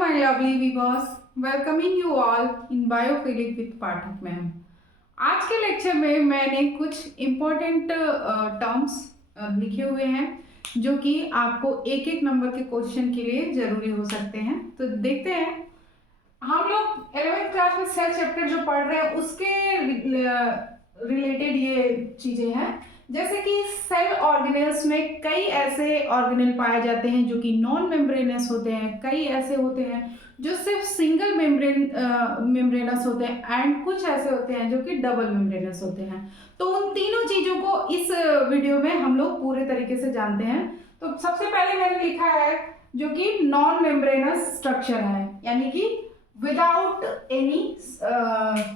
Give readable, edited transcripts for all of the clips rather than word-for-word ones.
my lovely viewers, welcoming you all in Biophilic with Pathak ma'am. आज के lecture में मैंने कुछ इम्पोर्टेंट टर्म्स लिखे हुए हैं जो कि आपको एक एक नंबर के क्वेश्चन के लिए जरूरी हो सकते हैं। तो देखते हैं, हम लोग 11th क्लास में सेल चैप्टर जो पढ़ रहे हैं उसके रिलेटेड ये चीजें हैं। जैसे कि सेल ऑर्गेनेल्स में कई ऐसे ऑर्गेनेल पाए जाते हैं जो कि नॉन मेम्ब्रेनस होते हैं, कई ऐसे होते हैं जो सिर्फ सिंगल मेम्ब्रेनस होते हैं एंड कुछ ऐसे होते हैं जो कि डबल मेम्ब्रेनस होते हैं। तो उन तीनों चीजों को इस वीडियो में हम लोग पूरे तरीके से जानते हैं। तो सबसे पहले मैंने लिखा है जो कि नॉन मेम्ब्रेनस स्ट्रक्चर है, यानी कि विदाउट एनी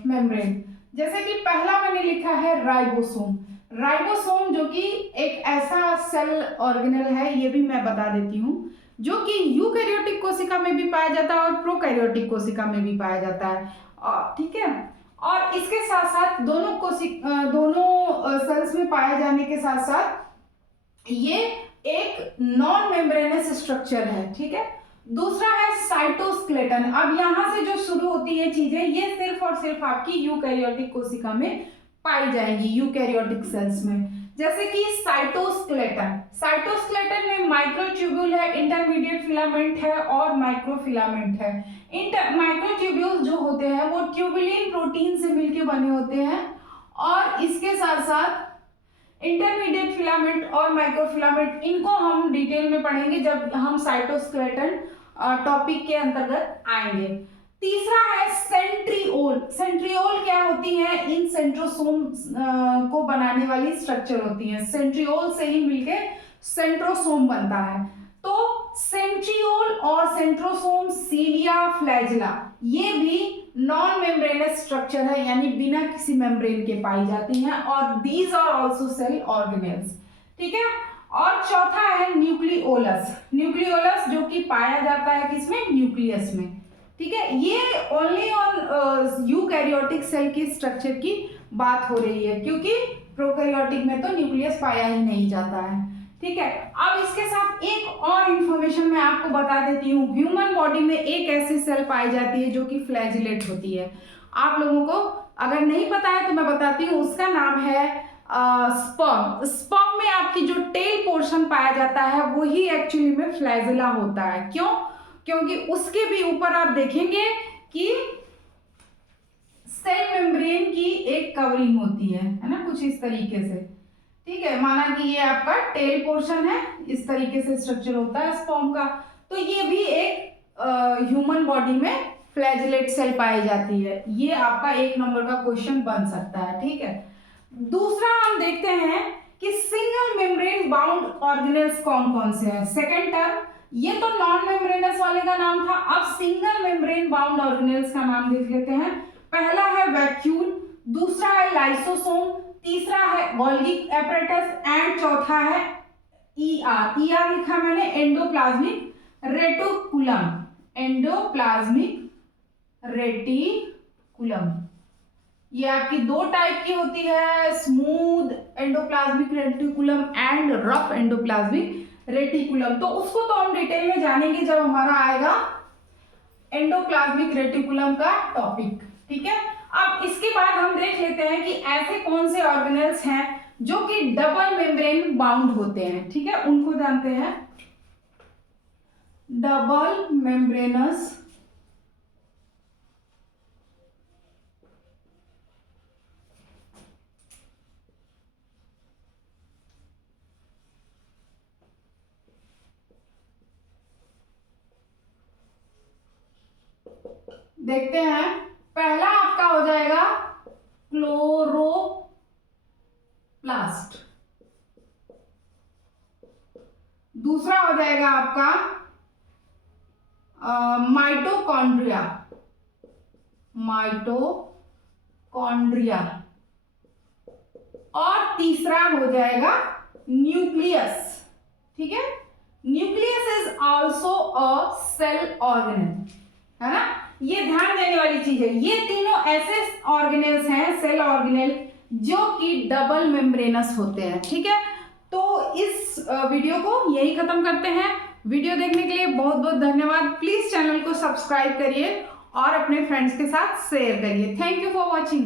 मेम्ब्रेन। जैसे कि पहला मैंने लिखा है राइबोसोम। राइबोसोम जो कि एक ऐसा सेल ऑर्गेनेल है, ये भी मैं बता देती हूँ, जो कि यूकैरियोटिक कोशिका में भी पाया जाता है और प्रोकैरियोटिक कोशिका में भी पाया जाता है। ठीक है, और इसके साथ साथ दोनों सेल्स में पाए जाने के साथ साथ ये एक नॉन मेम्ब्रेनस स्ट्रक्चर है। ठीक है, दूसरा है साइटोस्केलेटन। अब यहाँ से जो शुरू होती है चीजें, ये सिर्फ और सिर्फ आपकी यूकैरियोटिक कोशिका में पाई जाएंगी, यूकैरियोटिक सेल्स में। जैसे कि साइटोस्केलेटन, साइटोस्केलेटन में माइक्रोट्यूब्यूल है, इंटरमीडिएट फिलामेंट है और माइक्रोफिलामेंट है। माइक्रोट्यूब्यूल जो होते हैं वो ट्यूबुलिन प्रोटीन से मिलकर बने होते हैं, और इसके साथ साथ इंटरमीडिएट फिलामेंट और माइक्रोफिलामेंट, इनको हम डिटेल में पढ़ेंगे जब हम साइटोस्केलेटन टॉपिक के अंतर्गत आएंगे। तीसरा है सेंट्रिओल। सेंट्रिओल क्या होती है? इन सेंट्रोसोम को बनाने वाली स्ट्रक्चर होती है। सेंट्रिओल से ही मिलके सेंट्रोसोम बनता है। तो सेंट्रिओल और सेंट्रोसोम, सीलिया, फ्लैजिला, ये भी नॉन मेम्ब्रेनस स्ट्रक्चर है, यानी बिना किसी मेम्ब्रेन के पाई जाती हैं, और these are also cell organelles. ठीक है, और चौथा है न्यूक्लियोलस। न्यूक्लियोलस जो कि पाया जाता है किसमें? न्यूक्लियस में। ठीक है, ये ओनली ऑन यूकैरियोटिक सेल की स्ट्रक्चर की बात हो रही है, क्योंकि प्रोकैरियोटिक में तो न्यूक्लियस पाया ही नहीं जाता है। ठीक है, अब इसके साथ एक और इंफॉर्मेशन मैं आपको बता देती हूँ। ह्यूमन बॉडी में एक ऐसी सेल पाई जाती है जो कि फ्लैजिलेट होती है। आप लोगों को अगर नहीं पता है तो मैं बताती हूँ, उसका नाम है स्पर्म। स्पर्म में आपकी जो टेल पोर्शन पाया जाता है वही एक्चुअली में फ्लैजिला होता है। क्यों? क्योंकि उसके भी ऊपर आप देखेंगे कि सेल मेम्ब्रेन की एक कवरिंग होती है ना, कुछ इस तरीके से। ठीक है, माना कि ये आपका टेल पोर्शन है, इस तरीके से स्ट्रक्चर होता है स्पर्म का। तो ये भी एक ह्यूमन बॉडी में फ्लैजिलेट सेल पाई जाती है। ये आपका एक नंबर का क्वेश्चन बन सकता है। ठीक है, दूसरा हम देखते हैं कि सिंगल मेम्ब्रेन बाउंड ऑर्गेनेल्स कौन कौन से हैं। सेकेंड टर्म, ये तो नॉन मेम्ब्रेनस वाले का नाम था, अब सिंगल मेम्ब्रेन बाउंड ऑर्गेनेल्स का नाम देख लेते हैं। पहला है वैक्यूल, दूसरा है लाइसोसोम, तीसरा है गोल्गी एपरेटस एंड चौथा है ईआर। ईआर लिखा मैंने एंडोप्लाज्मिक रेटिकुलम। एंडोप्लाज्मिक रेटिकुलम ये आपकी दो टाइप की होती है, smooth endoplasmic reticulum and rough endoplasmic reticulum. तो उसको तो हम डिटेल में जानेंगे जब हमारा आएगा एंडोप्लाज्मिक रेटिकुलम का टॉपिक। ठीक है, अब इसके बाद हम देख लेते हैं कि ऐसे कौन से ऑर्गेनेल्स हैं जो कि डबल मेम्ब्रेन बाउंड होते हैं। ठीक है, उनको जानते हैं। डबल मेम्ब्रेनस देखते हैं। पहला आपका हो जाएगा क्लोरोप्लास्ट, दूसरा हो जाएगा आपका माइटोकॉन्ड्रिया। और तीसरा हो जाएगा न्यूक्लियस। ठीक है, nucleus is also a cell organelle, है ना। ये ध्यान देने वाली चीज है, ये तीनों ऐसे ऑर्गेनेल्स हैं, सेल ऑर्गेनेल, जो कि डबल मेम्ब्रेनस होते हैं। ठीक है, तो इस वीडियो को यही खत्म करते हैं। वीडियो देखने के लिए बहुत बहुत धन्यवाद। प्लीज़ चैनल को सब्सक्राइब करिए और अपने फ्रेंड्स के साथ शेयर करिए। Thank you for watching.